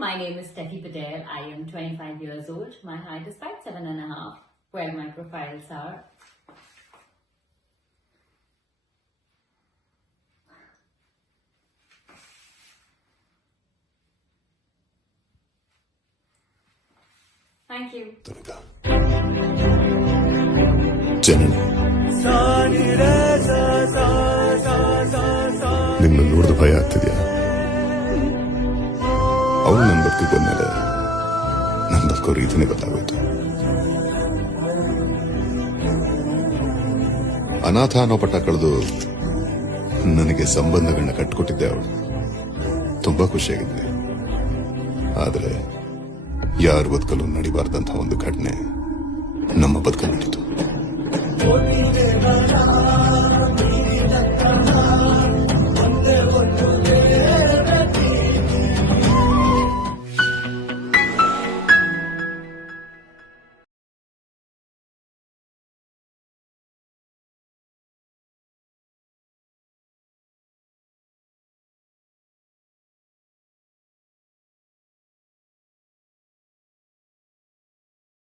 my name is Steffi Patel. I am 25 years old. My height is 5'7.5", where my profiles are. Thank you. ಜನನಿ ನಿನ್ನ ನೋಡಿದ ಭಯ ಆಗ್ತಿದ್ಯಾ? ಅವಳು ನನ್ನ ಬದುಕಿಗೆ ಬಂದ್ಮೇಲೆ ನನ್ನ ಬದುಕೋ ರೀತಿನೇ ಗೊತ್ತಾಗೋಯ್ತು. ಅನಾಥ ಅನ್ನೋ ಪಟ್ಟ ಕಳೆದು ನನಗೆ ಸಂಬಂಧಗಳನ್ನ ಕಟ್ಟಿಕೊಟ್ಟಿದ್ದೆ ಅವಳು. ತುಂಬಾ ಖುಷಿಯಾಗಿದ್ದೆ. ಆದರೆ ಯಾರ ಬದುಕಲು ನಡಿಬಾರ್ದಂತಹ ಒಂದು ಘಟನೆ ನಮ್ಮ ಬದುಕಲ್ಲಿ ನಡೀತು.